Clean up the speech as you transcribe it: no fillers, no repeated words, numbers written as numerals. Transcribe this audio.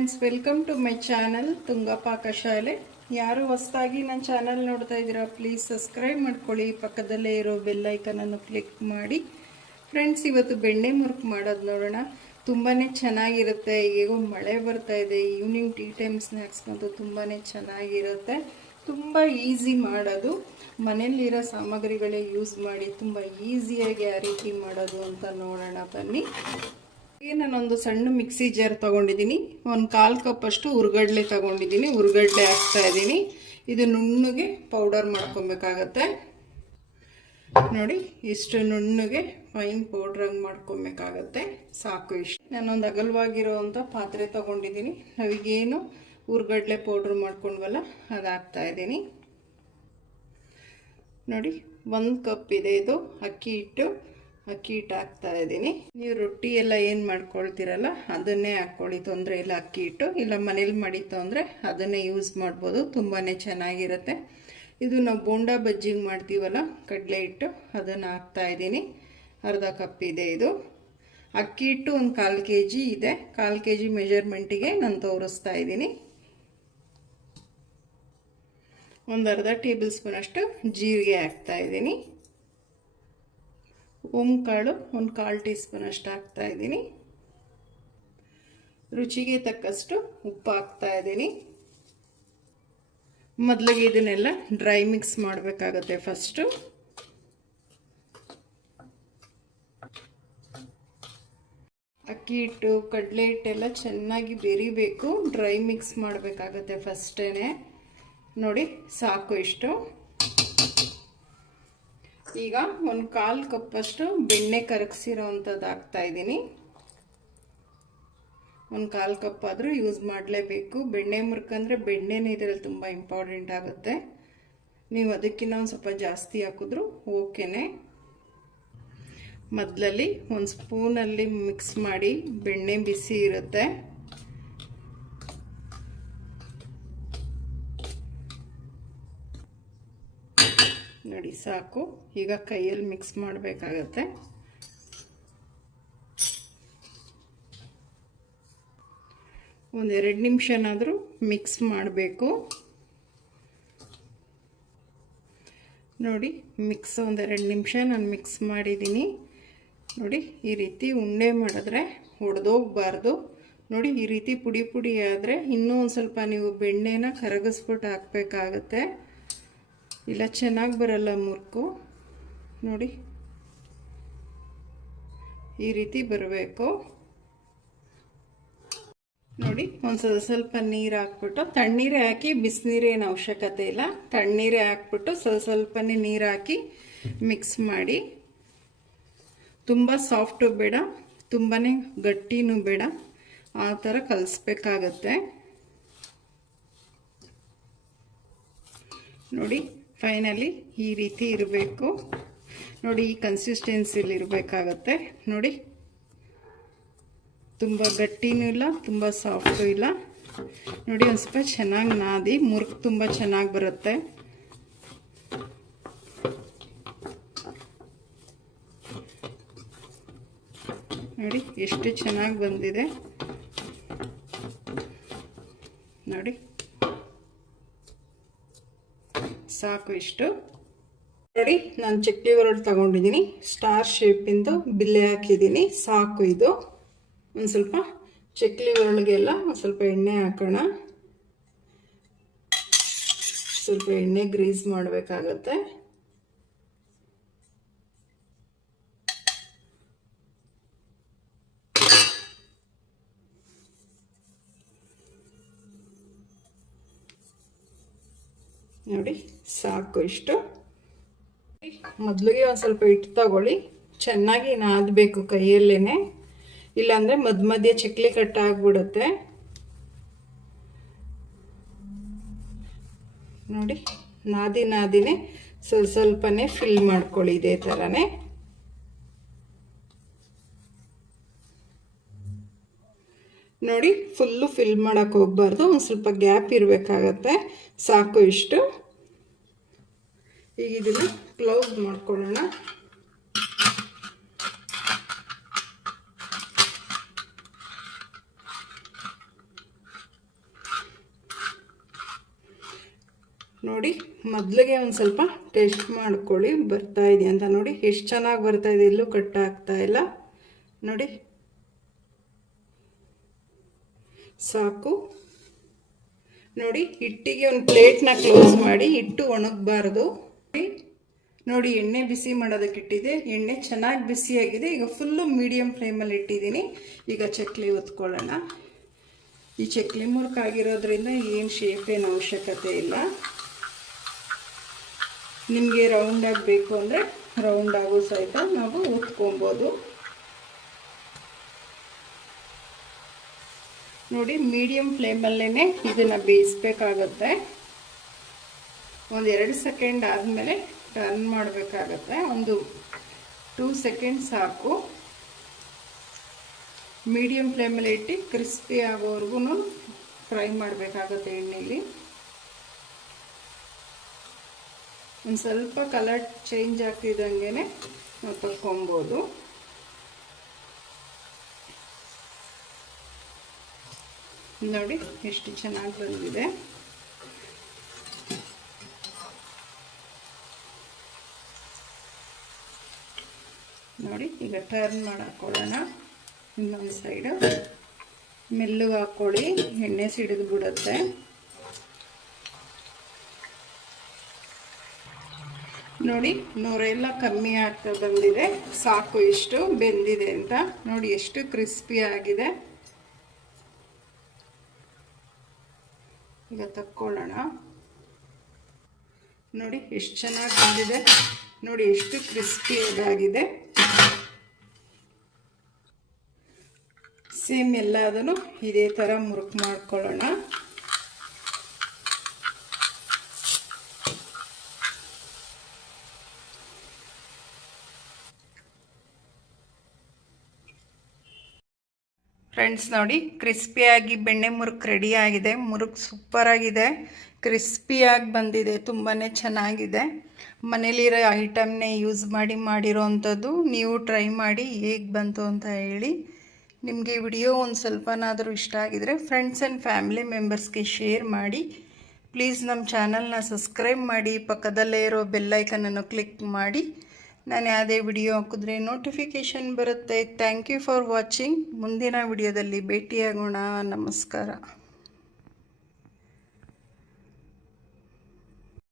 Friends, welcome to my channel Tunga Pakashale. ಯಾರು ಹೊಸದಾಗಿ ನನ್ನ ಚಾನಲ್ ನೋಡ್ತಾ ಇದ್ದೀರಾ, ಪ್ಲೀಸ್ ಸಬ್ಸ್ಕ್ರೈಬ್ ಮಾಡ್ಕೊಳ್ಳಿ. ಪಕ್ಕದಲ್ಲೇ ಇರೋ ಬೆಲ್ ಐಕನನ್ನು ಕ್ಲಿಕ್ ಮಾಡಿ. ಫ್ರೆಂಡ್ಸ್, ಇವತ್ತು ಬೆಣ್ಣೆ ಮುರುಕು ಮಾಡೋದು ನೋಡೋಣ. ತುಂಬಾ ಚೆನ್ನಾಗಿರುತ್ತೆ. ಈಗ ಮಳೆ ಬರ್ತಾ ಇದೆ, ಈವ್ನಿಂಗ್ ಟೀ ಟೈಮ್ ಸ್ನ್ಯಾಕ್ಸ್ಗಂತೂ ತುಂಬಾ ಚೆನ್ನಾಗಿರುತ್ತೆ. ತುಂಬ ಈಸಿ ಮಾಡೋದು. ಮನೆಯಲ್ಲಿರೋ ಸಾಮಗ್ರಿಗಳೇ ಯೂಸ್ ಮಾಡಿ ತುಂಬ ಈಸಿಯಾಗಿ ಯಾವ ರೀತಿ ಮಾಡೋದು ಅಂತ ನೋಡೋಣ ಬನ್ನಿ. ನಾನೊಂದು ಸಣ್ಣ ಮಿಕ್ಸಿ ಜಾರ್ ತೊಗೊಂಡಿದ್ದೀನಿ. ಒಂದು 1/4 ಕಪ್ ಅಷ್ಟು ಹುರ್ಗಡ್ಲೆ ತೊಗೊಂಡಿದ್ದೀನಿ. ಹುರ್ಗಡ್ಲೆ ಹಾಕ್ತಾ ಇದ್ದೀನಿ. ಇದು ನುಣ್ಣಗೆ ಪೌಡರ್ ಮಾಡ್ಕೊಬೇಕಾಗತ್ತೆ. ನೋಡಿ, ಇಷ್ಟು ನುಣ್ಣಗೆ ಫೈನ್ ಪೌಡ್ರಾಗಿ ಮಾಡ್ಕೊಬೇಕಾಗತ್ತೆ. ಸಾಕು ಇಷ್ಟು. ನಾನೊಂದು ಅಗಲವಾಗಿರೋವಂಥ ಪಾತ್ರೆ ತೊಗೊಂಡಿದ್ದೀನಿ. ನಾವೀಗೇನು ಹುರ್ಗಡ್ಲೆ ಪೌಡ್ರ್ ಮಾಡ್ಕೊಂಡ್ವಲ್ಲ ಅದು ಹಾಕ್ತಾ ಇದ್ದೀನಿ. ನೋಡಿ, 1 ಕಪ್ ಇದೆ. ಇದು ಅಕ್ಕಿ ಹಿಟ್ಟು ಹಾಕ್ತಾ ಇದ್ದೀನಿ. ನೀವು ರೊಟ್ಟಿ ಎಲ್ಲ ಏನು ಮಾಡ್ಕೊಳ್ತೀರಲ್ಲ ಅದನ್ನೇ ಹಾಕ್ಕೊಳ್ಳಿ, ತೊಂದರೆ ಇಲ್ಲ. ಅಕ್ಕಿ ಹಿಟ್ಟು ಇಲ್ಲ ಮನೇಲಿ ಮಾಡಿತ್ತು ಅಂದರೆ ಅದನ್ನೇ ಯೂಸ್ ಮಾಡ್ಬೋದು, ತುಂಬಾ ಚೆನ್ನಾಗಿರುತ್ತೆ. ಇದು ನಾವು ಬೋಂಡಾ ಬಜ್ಜಿಗೆ ಮಾಡ್ತೀವಲ್ಲ ಕಡಲೆ ಹಿಟ್ಟು, ಅದನ್ನು ಹಾಕ್ತಾ ಇದ್ದೀನಿ. ಅರ್ಧ ಕಪ್ ಇದೆ ಇದು. ಅಕ್ಕಿ ಹಿಟ್ಟು ಒಂದು 1/4 kg ಇದೆ. 1/4 kg ಮೆಜರ್ಮೆಂಟಿಗೆ ನಾನು ತೋರಿಸ್ತಾ ಇದ್ದೀನಿ. ಒಂದು ಅರ್ಧ ಟೇಬಲ್ ಸ್ಪೂನ್ ಅಷ್ಟು ಜೀರಿಗೆ ಹಾಕ್ತಾ ಇದ್ದೀನಿ. ಕಾಳು ಒಂದು 1/4 ಟೀ ಸ್ಪೂನ್ ಅಷ್ಟು ಹಾಕ್ತಾ ಇದ್ದೀನಿ. ರುಚಿಗೆ ತಕ್ಕಷ್ಟು ಉಪ್ಪು ಹಾಕ್ತಾ ಇದ್ದೀನಿ. ಮೊದಲಿಗೆ ಇದನ್ನೆಲ್ಲ ಡ್ರೈ ಮಿಕ್ಸ್ ಮಾಡಬೇಕಾಗತ್ತೆ. ಫಸ್ಟು ಅಕ್ಕಿ ಹಿಟ್ಟು ಕಡಲೆ ಹಿಟ್ಟೆಲ್ಲ ಚೆನ್ನಾಗಿ ಬೆರಿಬೇಕು. ಡ್ರೈ ಮಿಕ್ಸ್ ಮಾಡಬೇಕಾಗತ್ತೆ ಫಸ್ಟೇನೆ. ನೋಡಿ, ಸಾಕು ಇಷ್ಟು. ಈಗ ಒಂದು 1/4 ಕಪ್ ಅಷ್ಟು ಬೆಣ್ಣೆ ಕರಗಿಸಿರೋ ಅಂಥದ್ದು ಹಾಕ್ತಾ ಇದ್ದೀನಿ. ಒಂದು 1/4 ಕಪ್ ಆದರೂ ಯೂಸ್ ಮಾಡಲೇಬೇಕು. ಬೆಣ್ಣೆ ಮುರುಕಂದ್ರೆ ಬೆಣ್ಣೆನೇ ಇದರಲ್ಲಿ ತುಂಬ ಇಂಪಾರ್ಟೆಂಟ್ ಆಗುತ್ತೆ. ನೀವು ಅದಕ್ಕಿಂತ ಒಂದು ಸ್ವಲ್ಪ ಜಾಸ್ತಿ ಹಾಕಿದ್ರು ಓಕೆನೆ. ಮೊದಲಲ್ಲಿ ಒಂದು ಸ್ಪೂನಲ್ಲಿ ಮಿಕ್ಸ್ ಮಾಡಿ. ಬೆಣ್ಣೆ ಬಿಸಿ ಇರುತ್ತೆ. ನೋಡಿ, ಸಾಕು. ಈಗ ಕೈಯಲ್ಲಿ ಮಿಕ್ಸ್ ಮಾಡಬೇಕಾಗತ್ತೆ. ಒಂದು 2 ನಿಮಿಷನಾದರೂ ಮಿಕ್ಸ್ ಮಾಡಬೇಕು. ನೋಡಿ, ಒಂದು 2 ನಿಮಿಷ ನಾನು ಮಿಕ್ಸ್ ಮಾಡಿದ್ದೀನಿ. ನೋಡಿ, ಈ ರೀತಿ ಉಂಡೆ ಮಾಡಿದ್ರೆ ಒಡೆದೋಗ್ಬಾರ್ದು. ನೋಡಿ, ಈ ರೀತಿ ಪುಡಿ ಪುಡಿ ಆದರೆ ಇನ್ನೂ ಒಂದು ಸ್ವಲ್ಪ ನೀವು ಬೆಣ್ಣೆನ ಕರಗಿಸ್ಬಿಟ್ಟು ಹಾಕಬೇಕಾಗತ್ತೆ, ಇಲ್ಲ ಚೆನ್ನಾಗಿ ಬರಲ್ಲ ಮುರುಕು. ನೋಡಿ, ಈ ರೀತಿ ಬರಬೇಕು. ನೋಡಿ, ಒಂದು ಸ್ವಲ್ಪ ನೀರು ಹಾಕ್ಬಿಟ್ಟು, ತಣ್ಣೀರೇ ಹಾಕಿ, ಬಿಸಿನೀರೇನು ಅವಶ್ಯಕತೆ ಇಲ್ಲ. ತಣ್ಣೀರೇ ಹಾಕ್ಬಿಟ್ಟು ಸ್ವಲ್ಪನೇ ನೀರು ಹಾಕಿ ಮಿಕ್ಸ್ ಮಾಡಿ. ತುಂಬ ಸಾಫ್ಟು ಬೇಡ, ತುಂಬಾ ಗಟ್ಟಿನೂ ಬೇಡ, ಆ ಥರ ಕಲಿಸ್ಬೇಕಾಗತ್ತೆ. ನೋಡಿ, ಫೈನಲಿ ಈ ರೀತಿ ಇರಬೇಕು. ನೋಡಿ, ಈ ಕನ್ಸಿಸ್ಟೆನ್ಸಿಲಿ ಇರಬೇಕಾಗತ್ತೆ. ನೋಡಿ, ತುಂಬ ಗಟ್ಟಿನೂ ಇಲ್ಲ, ತುಂಬ ಸಾಫ್ಟು ಇಲ್ಲ. ನೋಡಿ, ಒಂದು ಸ್ವಲ್ಪ ಚೆನ್ನಾಗಿ ನಾದಿ. ಮುರುಕು ತುಂಬ ಚೆನ್ನಾಗಿ ಬರುತ್ತೆ. ನೋಡಿ, ಎಷ್ಟು ಚೆನ್ನಾಗಿ ಬಂದಿದೆ. ನೋಡಿ, ಸಾಕು ಇಷ್ಟು. ನೋಡಿ, ನಾನು ಚಕ್ಲಿ ಒರಳು ತಗೊಂಡಿದ್ದೀನಿ. ಸ್ಟಾರ್ ಶೇಪಿಂದು ಬಿಲ್ಲೆ ಹಾಕಿದ್ದೀನಿ. ಸಾಕು ಇದು. ಒಂದು ಸ್ವಲ್ಪ ಚಕ್ಲಿ ಒರಳಿಗೆಲ್ಲ ಒಂದು ಸ್ವಲ್ಪ ಎಣ್ಣೆ ಹಾಕೋಣ. ಸ್ವಲ್ಪ ಎಣ್ಣೆ ಗ್ರೀಸ್ ಮಾಡಬೇಕಾಗತ್ತೆ. ನೋಡಿ, ಸಾಕು ಇಷ್ಟು. ಮೊದಲಿಗೆ ಒಂದು ಸ್ವಲ್ಪ ಹಿಟ್ಟು ತಗೊಳ್ಳಿ. ಚೆನ್ನಾಗಿ ನಾದಬೇಕು ಕೈಯಲ್ಲೇನೆ, ಇಲ್ಲಾಂದರೆ ಮಧ್ಯ ಚಕ್ಲಿ ಕಟ್ಟಾಗ್ಬಿಡುತ್ತೆ. ನೋಡಿ, ನಾದಿನೇ ಸ್ವಲ್ಪನೇ ಫಿಲ್ ಮಾಡ್ಕೊಳ್ಳಿ ಇದೇ ಥರನೇ. ನೋಡಿ, ಫುಲ್ಲು ಫಿಲ್ ಮಾಡೋಕ್ಕೆ ಹೋಗ್ಬಾರ್ದು, ಒಂದು ಸ್ವಲ್ಪ ಗ್ಯಾಪ್ ಇರಬೇಕಾಗತ್ತೆ. ಸಾಕು ಇಷ್ಟು. ಈಗ ಇದನ್ನು ಕ್ಲೋಸ್ ಮಾಡ್ಕೊಳ್ಳೋಣ. ನೋಡಿ ಮೊದಲಿಗೆ ಒಂದು ಸ್ವಲ್ಪ ಟೇಸ್ಟ್ ಮಾಡ್ಕೊಳ್ಳಿ ಬರ್ತಾ ಇದೆ ಅಂತ. ನೋಡಿ ಎಷ್ಟು ಚೆನ್ನಾಗಿ ಬರ್ತಾ ಇದೆ, ಎಲ್ಲೂ ಕಟ್ ಆಗ್ತಾ ಇಲ್ಲ. ನೋಡಿ ಸಾಕು. ನೋಡಿ ಹಿಟ್ಟಿಗೆ ಒಂದು ಪ್ಲೇಟ್ನ ಕ್ಲೋಸ್ ಮಾಡಿ, ಹಿಟ್ಟು ಒಣಗಬಾರ್ದು. ನೋಡಿ ಎಣ್ಣೆ ಬಿಸಿ ಮಾಡೋದಕ್ಕೆ ಇಟ್ಟಿದೆ, ಎಣ್ಣೆ ಚೆನ್ನಾಗಿ ಬಿಸಿಯಾಗಿದೆ. ಈಗ ಫುಲ್ಲು ಮೀಡಿಯಮ್ ಫ್ಲೇಮಲ್ಲಿ ಇಟ್ಟಿದ್ದೀನಿ. ಈಗ ಚಕ್ಲಿ ಒತ್ಕೊಳ್ಳೋಣ. ಈ ಚಕ್ಲಿ ಮುರುಕಾಗಿರೋದ್ರಿಂದ ಏನು ಶೇಪ್ ಏನು ಅವಶ್ಯಕತೆ ಇಲ್ಲ. ನಿಮಗೆ ರೌಂಡಾಗಿ ಬೇಕು ಅಂದರೆ ರೌಂಡಾಗೂ ಸಹಿತ ನಾವು ಒತ್ಕೊಬೋದು. ನೋಡಿ ಮೀಡಿಯಮ್ ಫ್ಲೇಮಲ್ಲೇ ಇದನ್ನು ಬೇಯಿಸ್ಬೇಕಾಗತ್ತೆ. ಒಂದು 2 ಸೆಕೆಂಡ್ ಆದಮೇಲೆ ಟರ್ನ್ ಮಾಡಬೇಕಾಗತ್ತೆ. ಒಂದು 2 ಸೆಕೆಂಡ್ ಸಾಕು. ಮೀಡಿಯಮ್ ಫ್ಲೇಮಲ್ಲಿ ಇಟ್ಟು ಕ್ರಿಸ್ಪಿ ಆಗೋವರೆಗೂ ಫ್ರೈ ಮಾಡಬೇಕಾಗತ್ತೆ ಎಣ್ಣೆಯಲ್ಲಿ. ಒಂದು ಸ್ವಲ್ಪ ಕಲರ್ ಚೇಂಜ್ ಆಗ್ತಿದ್ದಂಗೆ ನಾವು ತಕ್ಕೊಬೋದು. ನೋಡಿ ಎಷ್ಟು ಚೆನ್ನಾಗಿ ಬಂದಿದೆ. ನೋಡಿ ಈಗ ಟರ್ನ್ ಮಾಡಾಕೊಳ್ಳೋಣ. ಇನ್ನೊಂದು ಸೈಡು ಮೆಲ್ಲಗೆ ಹಾಕ್ಕೊಳ್ಳಿ, ಎಣ್ಣೆ ಸಿಡಿದು ಬಿಡುತ್ತೆ. ನೋಡಿ ನೊರೆಲ್ಲ ಕಮ್ಮಿ ಆಗ್ತಾ ಬಂದಿದೆ. ಸಾಕು ಇಷ್ಟು ಬೆಂದಿದೆ ಅಂತ. ನೋಡಿ ಎಷ್ಟು ಕ್ರಿಸ್ಪಿ ಆಗಿದೆ. ಈಗ ತಕ್ಕೊಳ್ಳೋಣ. ನೋಡಿ ಎಷ್ಟು ಚೆನ್ನಾಗಿ ಬಂದಿದೆ. ನೋಡಿ ಎಷ್ಟು ಕ್ರಿಸ್ಪಿಯಾಗಿದೆ. ಸೇಮ್ ಎಲ್ಲದನ್ನು ಇದೇ ಥರ ಮುರುಕು ಮಾಡ್ಕೊಳ್ಳೋಣ. ಫ್ರೆಂಡ್ಸ್ ನೋಡಿ ಕ್ರಿಸ್ಪಿಯಾಗಿ ಬೆಣ್ಣೆ ಮುರುಕು ರೆಡಿ ಆಗಿದೆ. ಮುರುಕು ಸೂಪರಾಗಿದೆ, ಕ್ರಿಸ್ಪಿಯಾಗಿ ಬಂದಿದೆ, ತುಂಬಾ ಚೆನ್ನಾಗಿದೆ. ಮನೇಲಿರೋ ಐಟಮ್ನೇ ಯೂಸ್ ಮಾಡಿ ಮಾಡಿರೋವಂಥದ್ದು. ನೀವು ಟ್ರೈ ಮಾಡಿ ಹೇಗೆ ಬಂತು ಅಂತ ಹೇಳಿ. ನಿಮಗೆ ವಿಡಿಯೋ ಒಂದು ಸ್ವಲ್ಪನಾದರೂ ಇಷ್ಟ ಆಗಿದರೆ ಫ್ರೆಂಡ್ಸ್ ಆ್ಯಂಡ್ ಫ್ಯಾಮಿಲಿ ಮೆಂಬರ್ಸ್ಗೆ ಶೇರ್ ಮಾಡಿ. ಪ್ಲೀಸ್ ನಮ್ಮ ಚಾನಲ್ನ ಸಬ್ಸ್ಕ್ರೈಬ್ ಮಾಡಿ, ಪಕ್ಕದಲ್ಲೇ ಇರೋ ಬೆಲ್ಲೈಕನನ್ನು ಕ್ಲಿಕ್ ಮಾಡಿ. ನಾನು ಯಾವುದೇ ವಿಡಿಯೋ ಹಾಕಿದ್ರೆ ನೋಟಿಫಿಕೇಷನ್ ಬರುತ್ತೆ. Thank you for watching. ಮುಂದಿನ ವಿಡಿಯೋದಲ್ಲಿ ಭೇಟಿಯಾಗೋಣ. ನಮಸ್ಕಾರ.